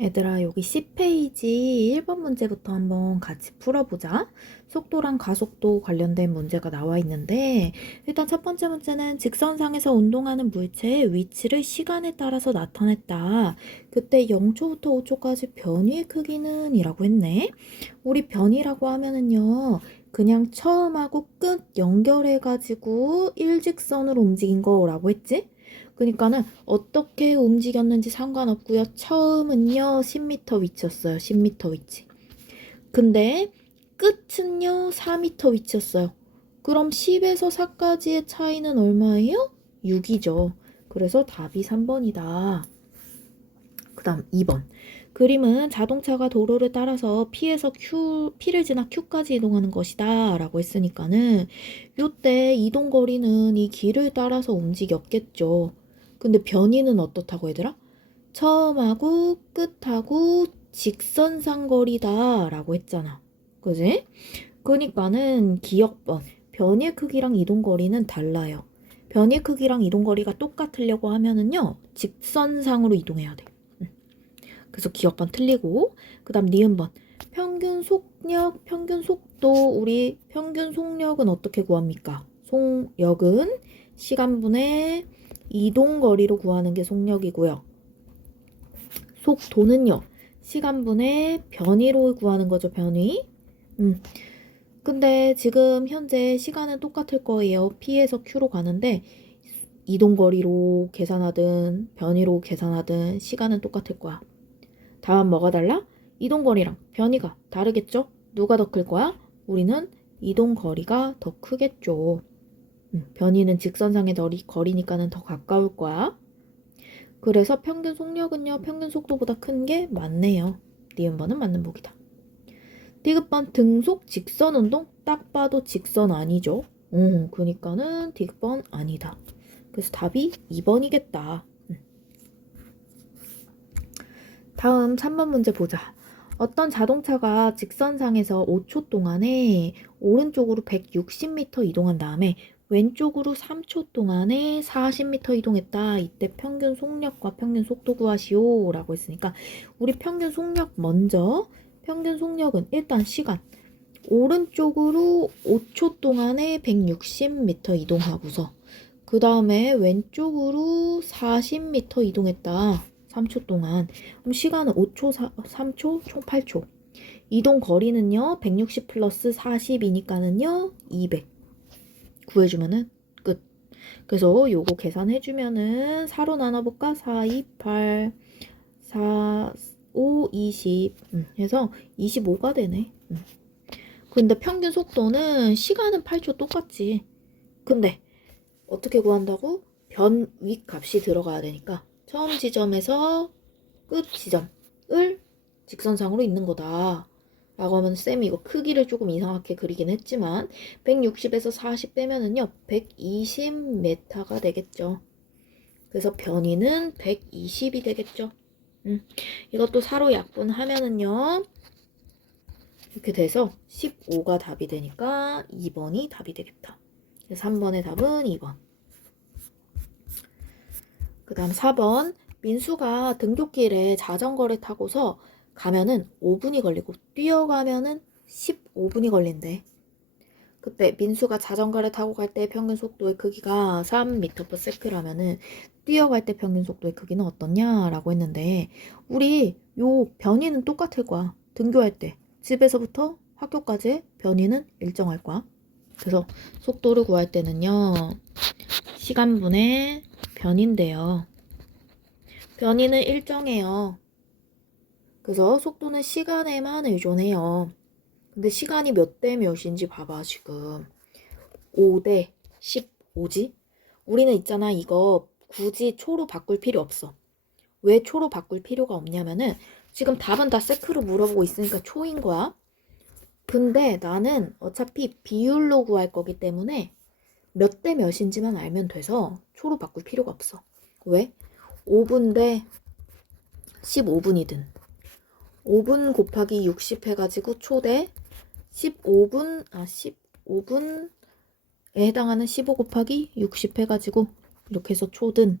얘들아, 여기 10페이지 1번 문제부터 한번 같이 풀어보자. 속도랑 가속도 관련된 문제가 나와 있는데, 일단 첫 번째 문제는 직선상에서 운동하는 물체의 위치를 시간에 따라서 나타냈다. 그때 0초부터 5초까지 변위의 크기는 이라고 했네. 우리 변위라고 하면은요, 그냥 처음하고 끝 연결해가지고 일직선으로 움직인 거라고 했지? 그러니까는 어떻게 움직였는지 상관없고요. 처음은요 10m 위치였어요. 10m 위치. 근데 끝은요 4m 위치였어요. 그럼 10에서 4까지의 차이는 얼마예요? 6이죠. 그래서 답이 3번이다. 그 다음 2번. 그림은 자동차가 도로를 따라서 P를 지나 Q까지 이동하는 것이다 라고 했으니까는 요때 이동거리는 이 길을 따라서 움직였겠죠. 근데 변이는 어떻다고 얘들아? 처음하고 끝하고 직선상 거리다 라고 했잖아. 그지? 그러니까는 기억번. 변이의 크기랑 이동거리는 달라요. 변이의 크기랑 이동거리가 똑같으려고 하면은요. 직선상으로 이동해야 돼. 그래서 기억번 틀리고, 그 다음 니은번. 평균 속력, 평균 속도, 우리 평균 속력은 어떻게 구합니까? 속력은 시간분의 이동거리로 구하는 게 속력이고요. 속도는요, 시간분의 변위로 구하는 거죠, 변위. 근데 지금 현재 시간은 똑같을 거예요. P에서 Q로 가는데, 이동거리로 계산하든 변위로 계산하든 시간은 똑같을 거야. 다음 뭐가 달라? 이동거리랑 변이가 다르겠죠? 누가 더 클 거야? 우리는 이동거리가 더 크겠죠. 변이는 직선상의 거리니까는 더 가까울 거야. 그래서 평균 속력은요, 평균 속도보다 큰 게 맞네요. 니은번은 맞는 보기다. 디귿번 등속 직선 운동? 딱 봐도 직선 아니죠? 그니까는 디귿번 아니다. 그래서 답이 2번이겠다. 다음 3번 문제 보자. 어떤 자동차가 직선상에서 5초 동안에 오른쪽으로 160m 이동한 다음에 왼쪽으로 3초 동안에 40m 이동했다. 이때 평균 속력과 평균 속도 구하시오 라고 했으니까 우리 평균 속력 먼저. 평균 속력은 일단 시간. 오른쪽으로 5초 동안에 160m 이동하고서 그 다음에 왼쪽으로 40m 이동했다. 3초 동안. 그럼 시간은 5초, 3초, 총 8초. 이동 거리는요, 160 플러스 40이니까는요, 200. 구해주면은 끝. 그래서 요거 계산해주면은 4로 나눠볼까? 4, 2, 8, 4, 5, 20. 해서 25가 되네. 근데 평균 속도는 시간은 8초 똑같지. 근데 어떻게 구한다고? 변위 값이 들어가야 되니까 처음 지점에서 끝 지점을 직선상으로 있는 거다 라고 하면 쌤이 이거 크기를 조금 이상하게 그리긴 했지만 160에서 40 빼면은요 120m가 되겠죠. 그래서 변위는 120이 되겠죠. 이것도 사로 약분하면은요 이렇게 돼서 15가 답이 되니까 2번이 답이 되겠다. 3번의 답은 2번. 그 다음 4번. 민수가 등굣길에 자전거를 타고서 가면은 5분이 걸리고 뛰어가면은 15분이 걸린대. 그때 민수가 자전거를 타고 갈 때 평균 속도의 크기가 3m/s라면은 뛰어갈 때 평균 속도의 크기는 어떻냐라고 했는데 우리 요 변이는 똑같을 거야. 등교할 때 집에서부터 학교까지의 변이는 일정할 거야. 그래서 속도를 구할 때는요. 시간분의 변인데요. 변이는 일정해요. 그래서 속도는 시간에만 의존해요. 근데 시간이 몇 대 몇인지 봐봐 지금. 5대 15지? 우리는 있잖아 이거 굳이 초로 바꿀 필요 없어. 왜 초로 바꿀 필요가 없냐면은 지금 답은 다 세크로 물어보고 있으니까 초인 거야. 근데 나는 어차피 비율로 구할 거기 때문에 몇 대 몇인지만 알면 돼서 초로 바꿀 필요가 없어. 왜? 5분 대 15분이든 5분 곱하기 60 해가지고 초대 15분에 해당하는 15 곱하기 60 해가지고 이렇게 해서 초든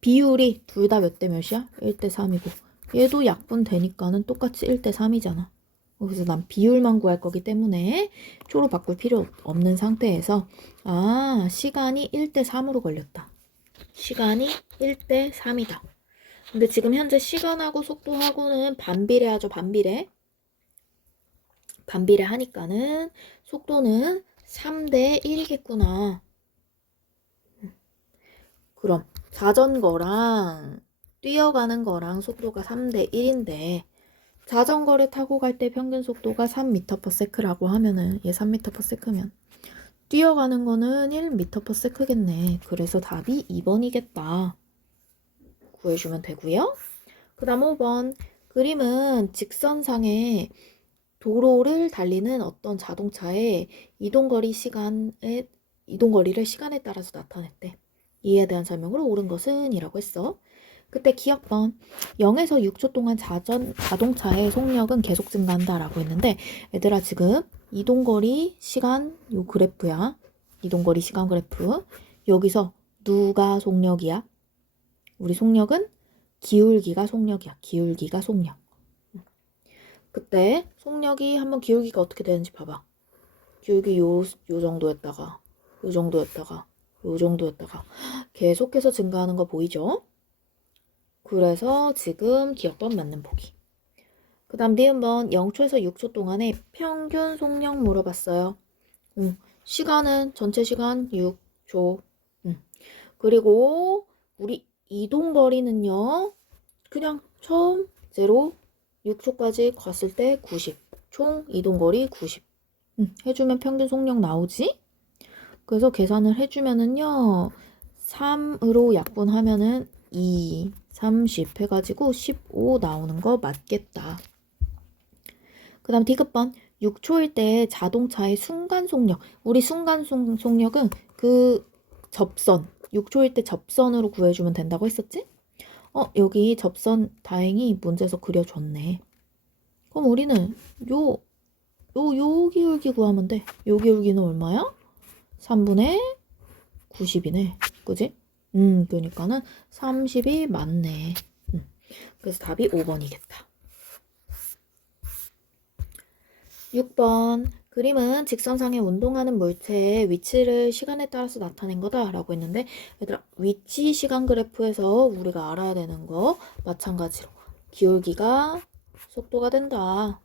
비율이 둘 다 몇 대 몇이야? 1대 3이고 얘도 약분 되니까는 똑같이 1대 3이잖아. 그래서 난 비율만 구할 거기 때문에 초로 바꿀 필요 없는 상태에서 시간이 1대 3으로 걸렸다. 시간이 1대 3이다. 근데 지금 현재 시간하고 속도하고는 반비례하죠. 반비례. 반비례 하니까는 속도는 3대 1이겠구나. 그럼 자전거랑 뛰어가는 거랑 속도가 3대 1인데 자전거를 타고 갈 때 평균 속도가 3m/s라고 하면은 얘 3m/s면 뛰어가는 거는 1m/s겠네. 그래서 답이 2번이겠다. 구해주면 되고요. 그 다음 5번. 그림은 직선상에 도로를 달리는 어떤 자동차의 이동거리를 시간에 따라서 나타냈대. 이에 대한 설명으로 옳은 것은 이라고 했어. 그때 기억번 0에서 6초 동안 자동차의 속력은 계속 증가한다 라고 했는데 얘들아 지금 이동거리 시간 요 그래프야. 이동거리 시간 그래프. 여기서 누가 속력이야? 우리 속력은 기울기가 속력이야. 기울기가 속력. 그때 속력이 한번 기울기가 어떻게 되는지 봐봐. 기울기 요 정도였다가 요 정도였다가 요 정도였다가 계속해서 증가하는 거 보이죠? 그래서 지금 기억번 맞는 보기. 그 다음 니은번 0초에서 6초 동안의 평균 속력 물어봤어요. 시간은 전체 시간 6초. 그리고 우리 이동거리는요. 그냥 처음 0, 6초까지 갔을 때 90. 총 이동거리 90. 해주면 평균 속력 나오지? 그래서 계산을 해주면은요. 3으로 약분하면은 2, 30 해가지고 15 나오는 거 맞겠다. 그 다음 디귿번 6초일 때 자동차의 순간 속력. 우리 순간 속력은 그 접선. 6초일 때 접선으로 구해주면 된다고 했었지? 여기 접선 다행히 문제에서 그려줬네. 그럼 우리는 요 기울기 구하면 돼. 요 기울기는 얼마야? 3분의 90이네. 그지? 그러니까는 30이 맞네. 그래서 답이 5번이겠다. 6번. 그림은 직선상에 운동하는 물체의 위치를 시간에 따라서 나타낸 거다 라고 했는데 얘들아 위치 시간 그래프에서 우리가 알아야 되는 거 마찬가지로 기울기가 속도가 된다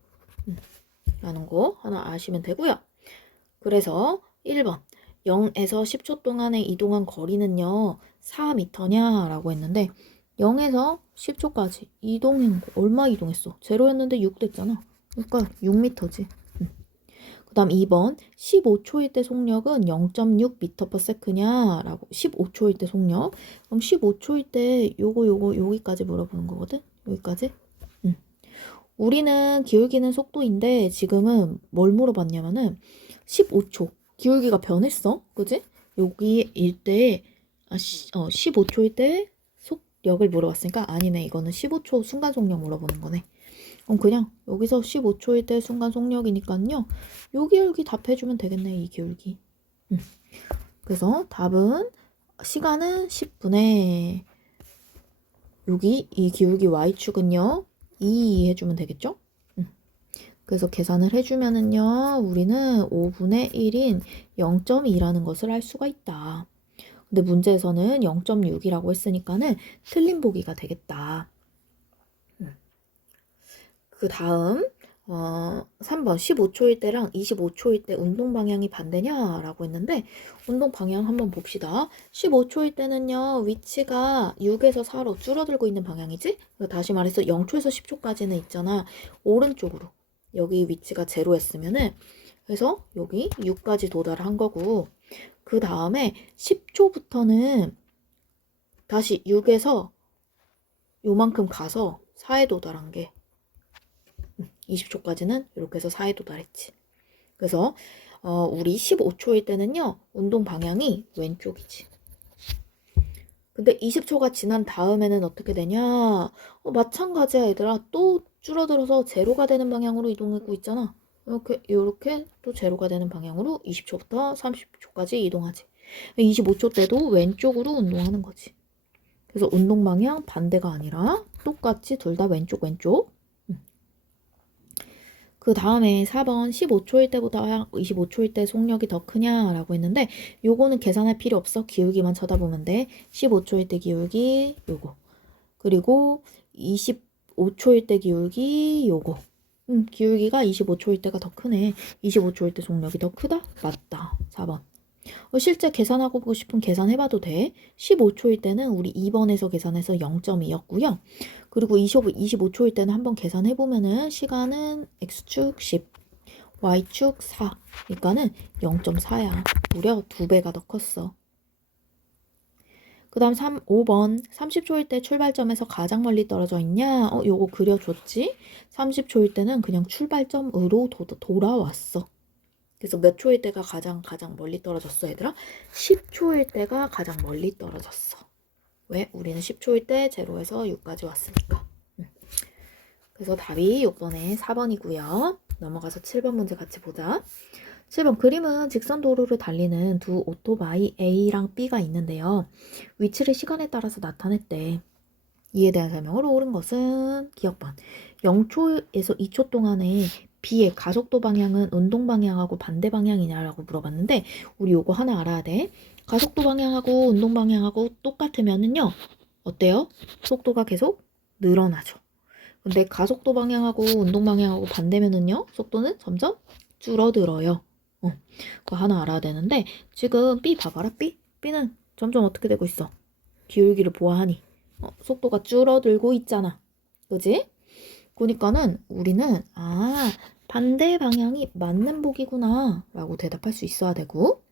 라는 거 하나 아시면 되고요. 그래서 1번 0에서 10초 동안에 이동한 거리는요 4m냐 라고 했는데 0에서 10초까지 이동한 거 얼마 이동했어? 0였는데 6 됐잖아. 그러니까 6m지. 그 다음 2번 15초일 때 속력은 0.6m/s냐 라고 15초일 때 속력. 그럼 15초일 때 요거 여기까지 물어보는 거거든. 여기까지. 우리는 기울기는 속도인데 지금은 뭘 물어봤냐면은 15초 기울기가 변했어. 그지? 여기일 때 15초일 때 속력을 물어봤으니까 아니네. 이거는 15초 순간 속력 물어보는 거네. 그럼 그냥 여기서 15초일 때 순간 속력이니까요. 요 기울기 답해주면 되겠네. 이 기울기. 그래서 답은 시간은 10분의 여기 이 기울기 y축은요. 2 해주면 되겠죠? 그래서 계산을 해주면은요. 우리는 5분의 1인 0.2라는 것을 알 수가 있다. 근데 문제에서는 0.6이라고 했으니까는 틀린 보기가 되겠다. 그 다음 3번 15초일 때랑 25초일 때 운동 방향이 반대냐 라고 했는데 운동 방향 한번 봅시다. 15초일 때는요 위치가 6에서 4로 줄어들고 있는 방향이지? 다시 말해서 0초에서 10초까지는 있잖아. 오른쪽으로 여기 위치가 0였으면은 그래서 여기 6까지 도달한 거고 그 다음에 10초부터는 다시 6에서 요만큼 가서 4에 도달한 게 20초까지는 이렇게 해서 4에 도달했지. 그래서 우리 15초일 때는요. 운동 방향이 왼쪽이지. 근데 20초가 지난 다음에는 어떻게 되냐? 마찬가지야 얘들아. 또 줄어들어서 제로가 되는 방향으로 이동하고 있잖아. 이렇게 또 제로가 되는 방향으로 20초부터 30초까지 이동하지. 25초 때도 왼쪽으로 운동하는 거지. 그래서 운동 방향 반대가 아니라 똑같이 둘 다 왼쪽 왼쪽. 그 다음에 4번 15초일 때보다 25초일 때 속력이 더 크냐라고 했는데 요거는 계산할 필요 없어. 기울기만 쳐다보면 돼. 15초일 때 기울기 요거. 그리고 25초일 때 기울기 요거. 기울기가 25초일 때가 더 크네. 25초일 때 속력이 더 크다? 맞다. 4번. 실제 계산하고 보고 싶으면 계산해봐도 돼. 15초일 때는 우리 2번에서 계산해서 0.2였고요. 그리고 25초일 때는 한번 계산해보면은 시간은 X축 10, Y축 4. 그러니까는 0.4야. 무려 2배가 더 컸어. 그 다음 5번 30초일 때 출발점에서 가장 멀리 떨어져 있냐? 요거 그려줬지? 30초일 때는 그냥 출발점으로 돌아왔어. 그래서 몇 초일 때가 가장 멀리 떨어졌어, 얘들아? 10초일 때가 가장 멀리 떨어졌어. 왜? 우리는 10초일 때 0에서 6까지 왔으니까. 그래서 답이 6번에 4번이고요. 넘어가서 7번 문제 같이 보자. 7번 그림은 직선 도로를 달리는 두 오토바이 A랑 B가 있는데요. 위치를 시간에 따라서 나타냈대. 이에 대한 설명을 옳은 것은 기억번. 0초에서 2초 동안에 B의 가속도 방향은 운동 방향하고 반대 방향이냐라고 물어봤는데 우리 요거 하나 알아야 돼. 가속도 방향하고 운동 방향하고 똑같으면은요. 어때요? 속도가 계속 늘어나죠. 근데 가속도 방향하고 운동 방향하고 반대면은요. 속도는 점점 줄어들어요. 그거 하나 알아야 되는데 지금 B 봐봐라. B는 점점 어떻게 되고 있어? 기울기를 보아하니 속도가 줄어들고 있잖아. 그지? 그러니까는 우리는 반대 방향이 맞는 복이구나 라고 대답할 수 있어야 되고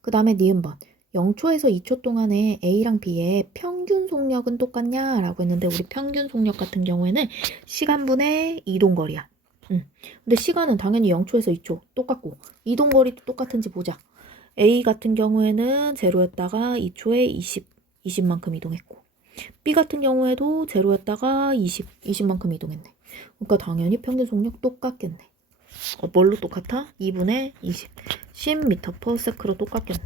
그 다음에 니은번 0초에서 2초 동안에 A랑 B의 평균 속력은 똑같냐 라고 했는데 우리 평균 속력 같은 경우에는 시간분의 이동거리야. 근데 시간은 당연히 0초에서 2초 똑같고 이동거리도 똑같은지 보자. A 같은 경우에는 0였다가 2초에 20만큼 이동했고 B 같은 경우에도 0였다가 20만큼 이동했네. 그러니까 당연히 평균 속력 똑같겠네. 뭘로 똑같아? 2분의 20. 10m/s로 똑같겠네.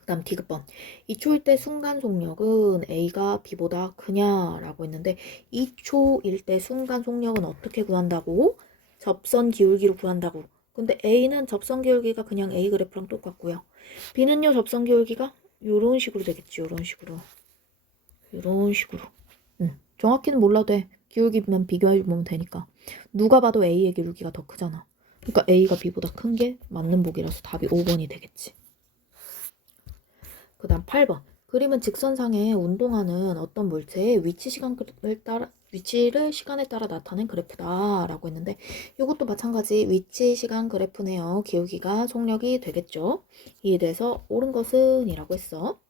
그 다음 디귿번. 2초일 때 순간 속력은 A가 B보다 크냐라고 했는데 2초일 때 순간 속력은 어떻게 구한다고? 접선 기울기로 구한다고. 근데 A는 접선 기울기가 그냥 A 그래프랑 똑같고요. B는요 접선 기울기가 요런 식으로 되겠지. 요런 식으로. 정확히는 몰라도 돼. 기울기만 비교해보면 되니까. 누가 봐도 A의 기울기가 더 크잖아. 그러니까 A가 B보다 큰 게 맞는 복이라서 답이 5번이 되겠지. 그 다음 8번. 그림은 직선상에 운동하는 어떤 물체의 위치를 시간에 따라 나타낸 그래프다 라고 했는데 이것도 마찬가지 위치 시간 그래프네요. 기울기가 속력이 되겠죠. 이에 대해서 옳은 것은 이라고 했어.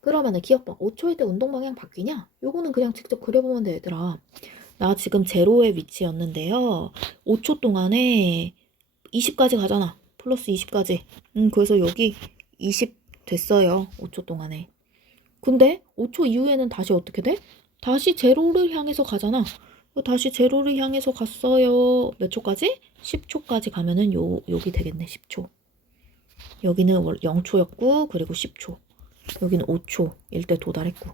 그러면은 기억번 5초일 때 운동 방향 바뀌냐? 요거는 그냥 직접 그려보면 돼, 얘들아. 나 지금 제로의 위치였는데요. 5초 동안에 20까지 가잖아. 플러스 20까지. 그래서 여기 20 됐어요. 5초 동안에. 근데 5초 이후에는 다시 어떻게 돼? 다시 제로를 향해서 가잖아. 다시 제로를 향해서 갔어요. 몇 초까지? 10초까지 가면은 여기 되겠네. 10초. 여기는 0초였고 그리고 10초. 여기는 5초일 때 도달했고.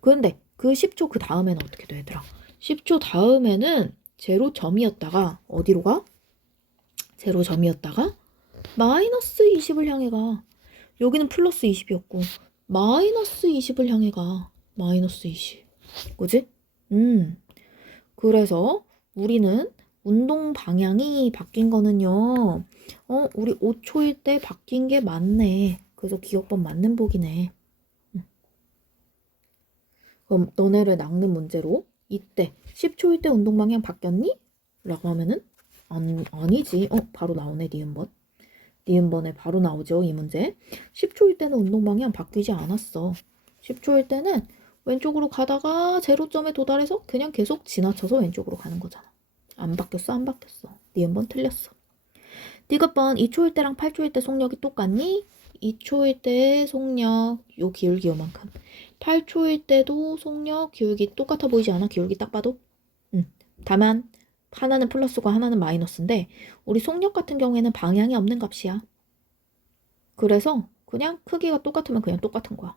그런데 그 10초 그 다음에는 어떻게 돼, 얘들아? 10초 다음에는 제로점이었다가 어디로 가? 제로점이었다가 마이너스 20을 향해 가. 여기는 플러스 20이었고 마이너스 20을 향해 가. 마이너스 20. 그지? 그래서 우리는 운동 방향이 바뀐 거는요. 우리 5초일 때 바뀐 게 맞네. 그래서 기억번 맞는 복이네. 그럼 너네를 낚는 문제로 이때 10초일 때 운동 방향 바뀌었니? 라고 하면은 아니지. 바로 나오네. 니은번. 니은번에 바로 나오죠. 이 문제. 10초일 때는 운동 방향 바뀌지 않았어. 10초일 때는 왼쪽으로 가다가 제로점에 도달해서 그냥 계속 지나쳐서 왼쪽으로 가는 거잖아. 안 바뀌었어. 니은번 틀렸어. 디귿번 2초일 때랑 8초일 때 속력이 똑같니? 2초일 때 속력 요 기울기 요만큼. 8초일 때도 속력 기울기 똑같아 보이지 않아? 기울기 딱 봐도? 다만 하나는 플러스고 하나는 마이너스인데 우리 속력 같은 경우에는 방향이 없는 값이야. 그래서 그냥 크기가 똑같으면 그냥 똑같은 거야.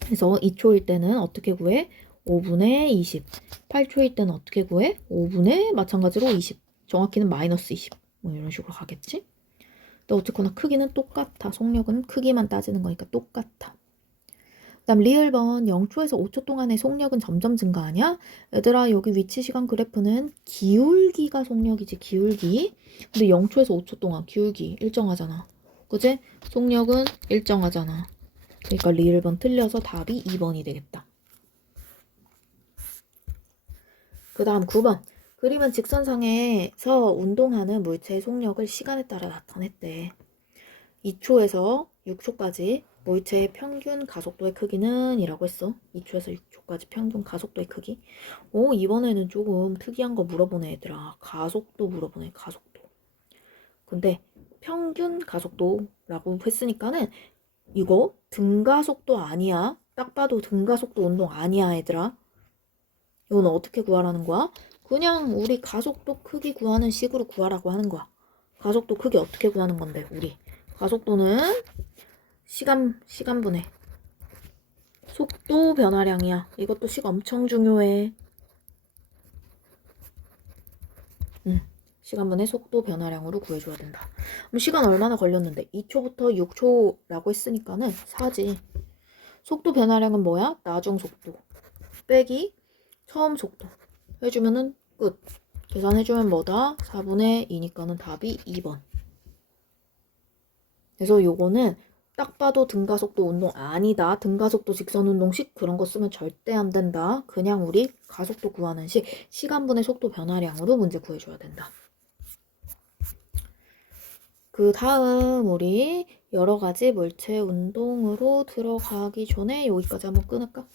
그래서 2초일 때는 어떻게 구해? 5분의 20. 8초일 때는 어떻게 구해? 5분의 마찬가지로 20. 정확히는 마이너스 20. 뭐 이런 식으로 가겠지? 근데 어쨌거나 크기는 똑같아. 속력은 크기만 따지는 거니까 똑같아. 그다음 리을번 0초에서 5초 동안의 속력은 점점 증가하냐? 얘들아 여기 위치 시간 그래프는 기울기가 속력이지 기울기. 근데 0초에서 5초 동안 기울기 일정하잖아. 그지? 속력은 일정하잖아. 그러니까 리을번 틀려서 답이 2번이 되겠다. 그 다음 9번. 그림은 직선상에서 운동하는 물체의 속력을 시간에 따라 나타냈대. 2초에서 6초까지 물체의 평균 가속도의 크기는 이라고 했어. 2초에서 6초까지 평균 가속도의 크기. 오, 이번에는 조금 특이한 거 물어보네, 얘들아. 가속도 물어보네, 가속도. 근데 평균 가속도라고 했으니까는 이거 등가속도 아니야. 딱 봐도 등가속도 운동 아니야, 얘들아. 이건 어떻게 구하라는 거야? 그냥 우리 가속도 크기 구하는 식으로 구하라고 하는 거야. 가속도 크기 어떻게 구하는 건데, 우리. 가속도는 시간분해. 속도 변화량이야. 이것도 식 엄청 중요해. 시간분해 속도 변화량으로 구해줘야 된다. 그럼 시간 얼마나 걸렸는데? 2초부터 6초라고 했으니까는 4지. 속도 변화량은 뭐야? 나중 속도. 빼기 처음 속도. 해주면은 끝. 계산해주면 뭐다? 4분의 2니까는 답이 2번. 그래서 요거는 딱 봐도 등가속도 운동 아니다. 등가속도 직선운동식 그런 거 쓰면 절대 안 된다. 그냥 우리 가속도 구하는 식 시간분의 속도 변화량으로 문제 구해줘야 된다. 그 다음 우리 여러 가지 물체 운동으로 들어가기 전에 여기까지 한번 끊을까?